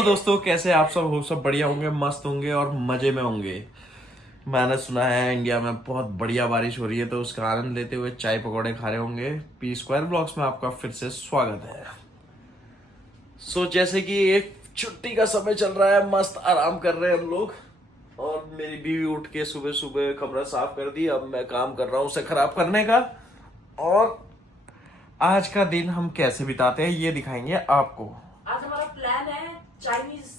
Hello दोस्तों, कैसे आप सब हो? सब बढ़िया होंगे, मस्त होंगे और मजे में होंगे। मैंने सुना है इंडिया में बहुत बढ़िया बारिश हो रही है, तो उसका आनंद लेते हुए चाय पकौड़े खा रहे होंगे। पी स्क्वायर ब्लॉग्स में आपका फिर से स्वागत है। जैसे कि एक छुट्टी का समय चल रहा है, मस्त आराम कर रहे हैं हम लोग। और मेरी बीवी उठ के सुबह सुबह कमरा साफ कर दी। अब मैं काम कर रहा हूँ उसे खराब करने का। और आज का दिन हम कैसे बिताते हैं ये दिखाएंगे आपको। आज हमारा प्लान है चाइनीज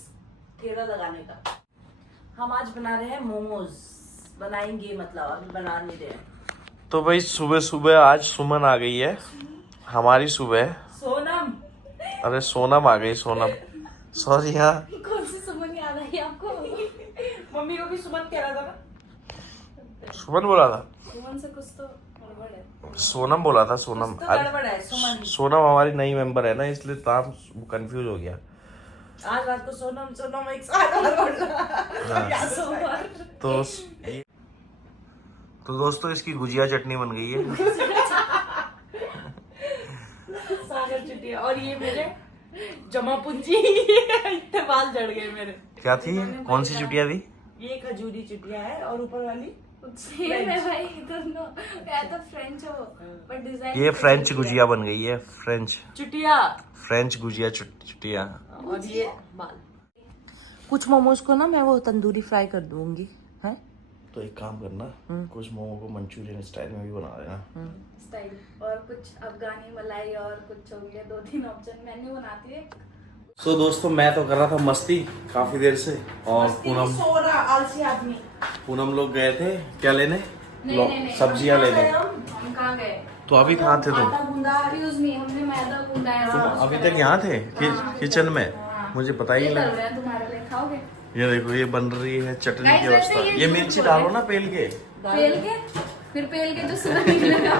ठेला लगाने का। हम आज बना रहे हैं मोमोज। बनाएंगे, मतलब अभी बना नहीं रहे। तो भाई सुबह सुबह आज सुमन आ गई है, हमारी सुबह। सोनम। अरे सोनम आ गई, सोनम। सॉरी हाँ, कौन सी सुमन याद आई आपको? मम्मी को भी सुमन कह रहा था ना। सुमन बोला था। सुमन से कुछ तो गड़बड़ है। सोनम बोला था, सोनम। कुछ तो गड़बड़ है, सुमन। सोनम हमारी नई मेंबर है ना, इसलिए नाम कंफ्यूज हो गया। आज रात को सोनम सोनम एक साथ और बोल रहा। या सोमवार। तो दोस्तों इसकी गुजिया चटनी बन गई है। सागर चिटिया। और ये मेरे जमा पूंजी। इतने बाल झड़ गए मेरे। क्या थी? कौन सी चुटिया थी? ये खजूरी चिटिया है और ऊपर वाली सेम है भाई दोनों। या तो फ्रेंच हो पर डिजाइन। ये फ्रेंच गुजिया बन गई है, फ्रेंच गुजिया चुटिया। और ये बाल। कुछ मोमोज को ना मैं वो तंदूरी फ्राई कर दूंगी, है? तो एक काम करना, कुछ मोमो को मंचूरियन स्टाइल में भी बना देना। स्टाइल और कुछ अफगानी मलाई और कुछ हो गया, 2-3 ऑप्शन मेन्यू बनाती है। तो दोस्तों मैं तो कर रहा था मस्ती काफी देर से, और आलसी आदमी। पूनम लोग गए थे क्या लेने? नहीं, सब्जियां लेने। हम कहाँ गए? तो अभी कहाँ थे तुम? Excuse me, हमने मैदा गूंदा है। तुम अभी तक यहाँ थे किचन में? मुझे पता ही ये नहीं कर लगा। रहे हैं, तुम्हारे लिए खाओगे? ये देखो, ये बन रही है चटनी Guys, की वैसे अवस्था। ये ये झूठ मिर्ची बोल डालो रहे ना पेल के। पेल के? फिर पेल के जो सुना निकलेगा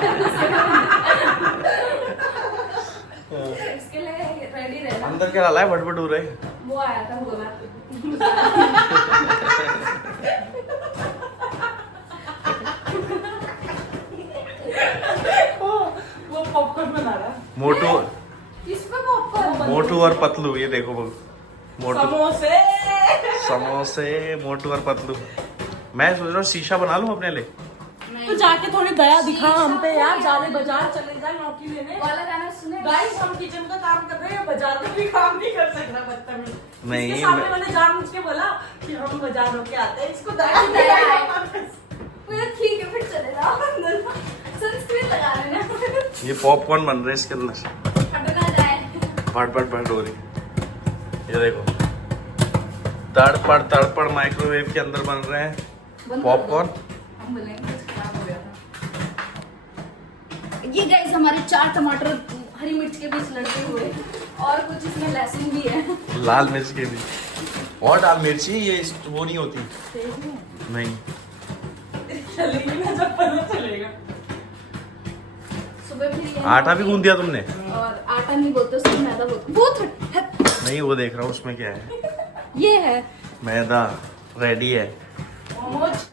इसके लिए रेडी रहना। अंदर क्या डाला है? भटभट हो रहे। वो आया था बोला। वो पॉपकॉर्न बना रहा। मोटू इसमें पॉपकॉर्न। मोटू और पतलू, ये देखो मोटू समोसे। समोसे, मोटू और पतलू। मैं सोच रहा हूँ शीशा बना लूं अपने लिए। तो जाके थोड़ी दया दिखा हम पे यार। जाले बाजार चले जाए नौकरी लेने। वाला गाना सुने। गाइस हम किचन का काम कर रहे हैं, बाजार में भी काम नहीं कर सकता बदतमीज। नहीं, इसके सामने मैंने जानबूझ के बोला कि हम बाजार होके आते हैं। इसको दया नहीं दया आई। पूरा ठीक है, फिर चले जाओ अंदर। सनस्क्रीन लगा लेना। ये पॉपकॉर्न बन रहे इसके अंदर, अटका जाए। भट हो रही। ये देखो, तड़पड़ माइक्रोवेव के अंदर बन रहे हैं पॉपकॉर्न। हम बोलेंगे कुछ खराब हो गया था। ये गाइस हमारे 4 टमाटर हरी मिर्च के बीच लड़के हुए और कुछ इसमें लहसुन भी है। लाल मिर्च के भी। और लाल मिर्ची ये वो नहीं होती। नहीं, चलेगी ना जब पता चलेगा। सुबह फिर ये आटा भी गूंद दिया तुमने? और आटा नहीं बोलते उसको, मैदा बोलते। वो नहीं, वो देख रहा हूँ उसमें क्या है। ये है मैदा रेडी है। मोमोज।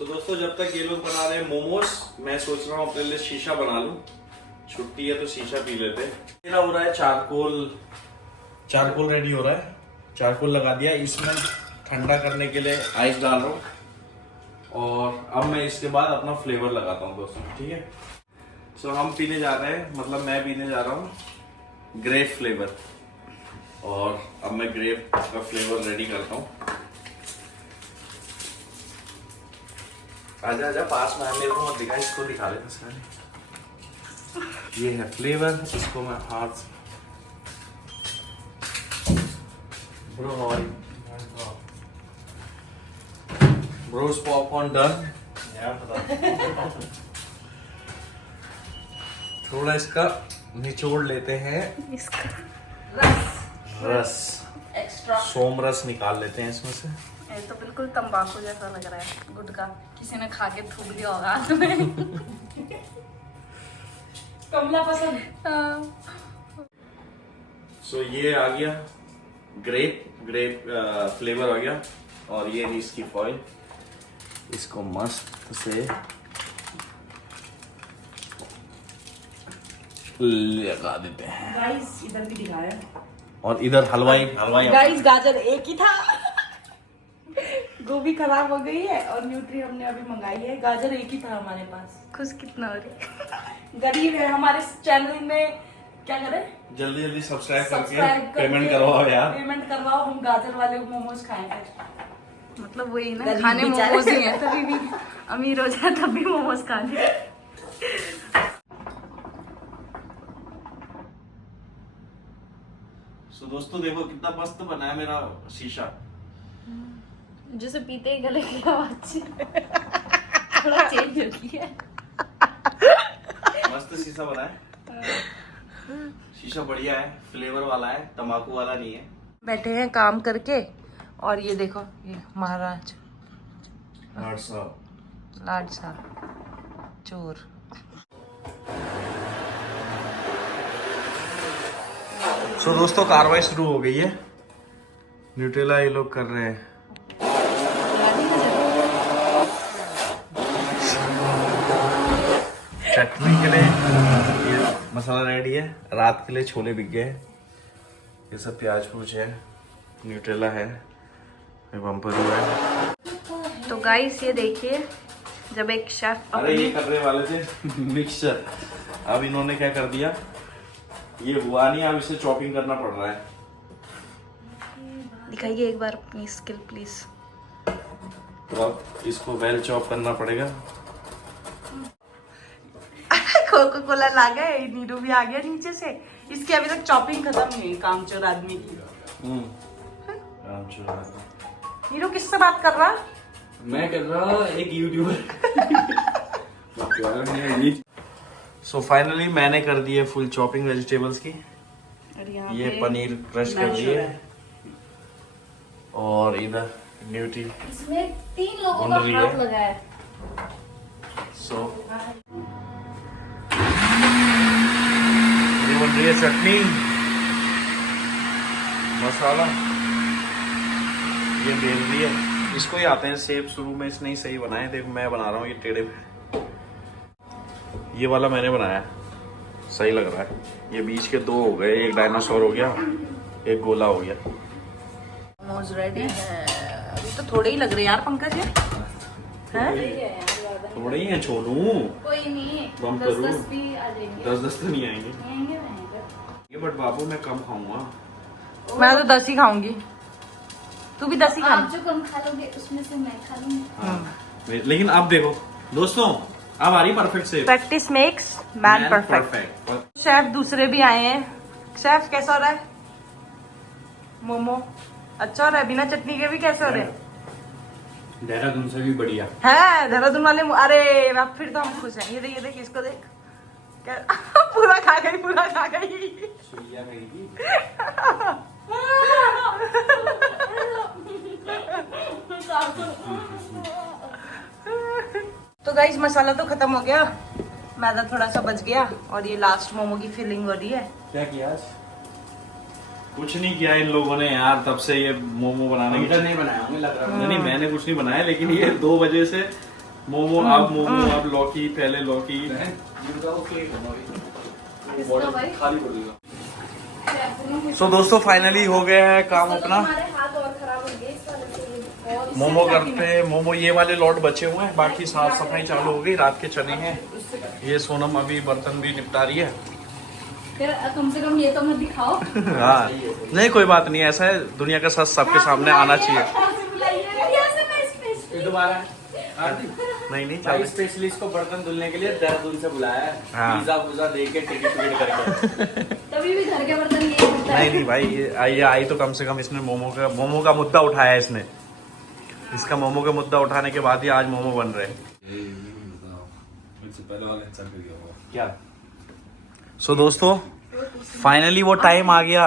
दोस्तों जब तक ये लोग बना रहे हैं मोमोज, मैं सोच रहा हूँ अपने लिए शीशा बना लूं। छुट्टी है तो शीशा पी लेते हैं। मेरा हो रहा है चारकोल रेडी हो रहा है। चारकोल लगा दिया, इसमें ठंडा करने के लिए आइस डाल रहा हूँ। और अब मैं इसके बाद अपना फ्लेवर लगाता हूँ दोस्तों, ठीक है? हम पीने जा रहे हैं, मतलब मैं पीने जा रहा हूँ ग्रेप फ्लेवर। और अब मैं ग्रेप का फ्लेवर रेडी करता हूँ। आजा पास में, मेरे को मत दिखा, इसको दिखा ले बस खाली। ये है फ्लेवर, इसको मैं हाथ ब्रोस पॉपकॉर्न डन। थोड़ा इसका निचोड़ लेते हैं, इसका रस एक्स्ट्रा। सोम रस निकाल लेते हैं इसमें से। ये तो बिल्कुल तंबाकू जैसा लग रहा है, गुटखा किसी ने खा के थूक दिया होगा हाथ में। कमला पसंद। ये आ गया ग्रेप फ्लेवर आ गया। और ये रही इसकी फॉइल, इसको मस्त से लगा देते हैं। गाइस इधर भी दिखाया। और इधर हलवाई गाइस गाजर एक ही था, गोभी खराब हो गई है और न्यूट्री हमने अभी मंगाई है। गाजर एक ही था हमारे पास। खुश कितना हो रही गरीब है, हमारे चैनल में क्या करें, जल्दी जल्दी सब्सक्राइब सब्सक्राइब करके पेमेंट करवाओ यार। पेमेंट करवाओ, हम गाजर वाले मोमोज खाएंगे। मतलब वही ना, गरीब खाने बेचारे। मोमोज ही है, तभी भी अमीर हो जाए तब भी मोमोज खाने। सो दोस्तों देखो कितना मस्त बना है मेरा शीशा। जैसे पीते ही गले की आवाज थोड़ा चेंज होती है। मस्त शीशा बना है, शीशा बढ़िया है, फ्लेवर वाला है, तंबाकू वाला नहीं है। बैठे हैं काम करके और ये देखो, ये महाराज लाड साहब चोर। सो दोस्तों कार्रवाई शुरू हो गई है, न्यूट्रेला ये लोग कर रहे हैं। चटनी के लिए ये मसाला रेडी है, रात के लिए छोले बिक गए हैं। ये सब प्याज पूछ है, न्यूट्रेला है, ये बम्पर हुआ है। तो गाइस ये देखिए, जब एक शेफ अरे ये करने वाले थे मिक्सचर, अब इन्होंने क्या कर दिया, ये हुआ नहीं, अब इसे चॉपिंग करना पड़ रहा है। दिखाइए एक बार अपनी स्किल प्लीज। तो अब इसको वेल चॉप करना पड़ेगा। कोको कोला ला गए, नीरू भी आ गया नीचे से। इसकी अभी तक चॉपिंग खत्म नहीं हुई, कामचोर आदमी की। नीरू किससे बात कर रहा? मैं कर रहा एक यूट्यूबर। सो फाइनली मैंने कर दी है फुल चॉपिंग वेजिटेबल्स की। और यहाँ ये पे पनीर क्रश कर मैश हो दिए रहा है। और इधर न्यूट्री इसमें 3 लोगों बन का रही हाथ है। लगा है। सो ये बन रही है चटनी, मसाला, ये बेल रही है। इसको ही आते हैं सेब, शुरू में इसने ही सही बनाए। देखो मैं बना रहा हूँ ये टेढ़े में, ये वाला मैंने बनाया, सही लग रहा है। ये बीच के 2 हो गए, एक डायनासोर हो गया, एक गोला हो गया। मोमोज रेडी है। अभी तो थोड़े ही लग रहे यार पंकज है? थोड़े ही हैं छोनू, कोई नहीं, बम 10 करूं? भी आ जाएंगे। 10 तो नहीं आएंगे। आएंगे, आएंगे। बट बाबू मैं कम खाऊंगा। मैं तो 10 ही खाऊंगी, तू भी 10 ही खा। आप जो कम खा लोगे उसमें से मैं खा लूंगी। लेकिन अब देखो दोस्तों, अब आ रही परफेक्ट से। Practice makes man perfect. Chef दूसरे भी आए हैं। शेफ कैसा हो रहा है मोमो? अच्छा हो रहा है, बिना चटनी के भी कैसे हो रहे हैं? देहरादून से भी बढ़िया। है देहरादून वाले। अरे अब फिर तो हम खुश हैं। ये देख इसको देख, क्या पूरा खा गई, पूरा खा गई। सुइया खाएगी। तो गाइस मसाला तो खत्म हो गया, मैदा थोड़ा सा बच गया और ये लास्ट मोमो की फिलिंग हो रही है। क्या किया आज? कुछ नहीं किया इन लोगों ने यार, तब से ये मोमो बनाने की नहीं बनाया हमें लग रहा है। नहीं मैंने कुछ नहीं बनाया, लेकिन ये 2 बजे से मोमो, अब लौकी, पहले लौकी। खाली पड़ देगा। सो दोस्तों फाइनली हो गया है काम अपना। हमारे हाथ और खराब हो गए इस वाले से। और मोमो करते हैं, मोमो ये वाले लॉट बचे हुए हैं, बाकी साफ सफाई चालू हो गई। रात के चने हैं, ये सोनम अभी बर्तन भी निपटा रही है। फिर कम से कम ये तो मत दिखाओ। हाँ नहीं कोई बात नहीं, ऐसा है दुनिया का सच सबके सामने आना चाहिए। ये दोबारा नहीं भाई स्पेशलिस्ट को बर्तन धुलने के लिए देहरादून से बुलाया है। हाँ। पिज्जा पुज्जा दे के टिकट विकेट करके। तभी भी घर के बर्तन ये होता है। नहीं भाई ये आई तो कम से कम इसने मोमो का मुद्दा उठाया है इसने। इसका मोमो का मुद्दा उठाने के बाद ही आज मोमो बन रहे हैं। क्या? सो दोस्तों फाइनली वो टाइम आ गया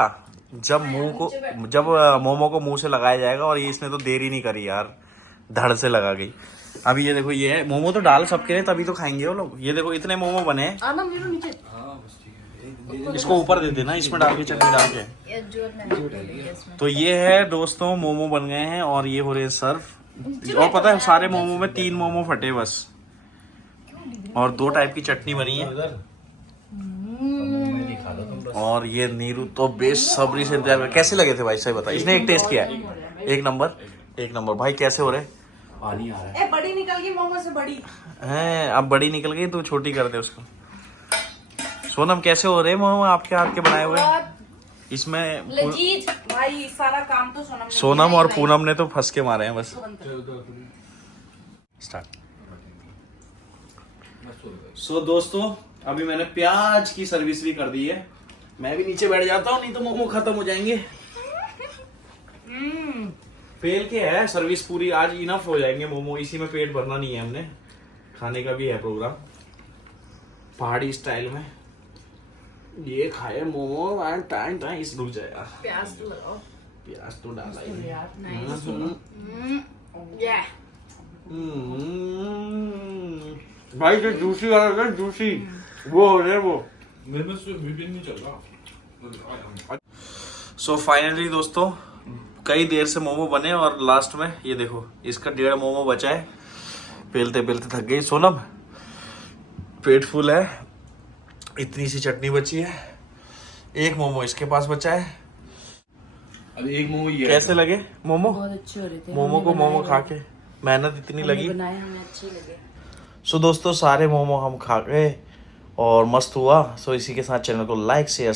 जब मोमो को मुंह से लगाया जाएगा, और ये इसने तो देरी नहीं करी यार, धड़ से लगा गई। अभी ये देखो, ये है मोमो तो डाल सबके लिए, तभी तो खाएंगे वो लोग। ये देखो इतने मोमो बने हैं। आना मेरे नीचे, इसको ऊपर दे देना, इसमें डाल के चटनी डाल के। तो ये है दोस्तों, मोमो बन गए हैं और ये हो रहे सर्व। और पता है सारे मोमो में 3 मोमो फटे बस, और 2 टाइप की चटनी बनी है। और ये नीरू तो बेसब्री से इंतजार कर। कैसे लगे थे भाई सही बता, इसने एक टेस्ट किया है। एक नंबर भाई। कैसे हो रहे पानी आ रहा है। बड़ी निकल गई मोमो से बड़ी हैं? अब बड़ी निकल गई तो छोटी कर दे उसको। सोनम कैसे हो रहे मोमो आपके हाथ के बनाए हुए? इसमें लजीज। भाई सारा काम तो सोनम ने सोनम किया और ही पूनम ने तो फंस के मारे हैं बस। स्टार्ट। सो दोस्तों अभी मैंने प्याज की सर्विस भी कर दी है। मैं भी नीचे बैठ जाता हूँ नहीं तो मोमो खत्म हो जाएंगे। फेल के है सर्विस पूरी, आज इनफ हो जाएंगे मोमो। इसी में पेट भरना नहीं है, हमने खाने का भी है प्रोग्राम पहाड़ी स्टाइल में। ये खाए मोमो टाइम टाइम इस रुक जाएगा। प्याज तो लगाओ। प्याज तो डाला ही है। भाई जो जूसी वाला जूसी वो हो रहा है वो। मेरे में से वीडियो नहीं चल रहा। सो फाइनली दोस्तों कई देर से मोमो बने और लास्ट में ये देखो इसका 1.5 मोमो बचा है। पेलते पेलते थक गई सोनम, पेट फुल है। इतनी सी चटनी बची है, एक मोमो इसके पास बचा है। अभी एक मोमो ये कैसे लगे मोमो? बहुत अच्छे हो रहे थे। मोमो को मोमो खा के मेहनत इतनी लगी। बनाए हमें अच्छे लगे। सो दोस्तों सारे मोमो हम खा गए और मस्त हुआ। सो इसी के साथ चैनल को लाइक शेयर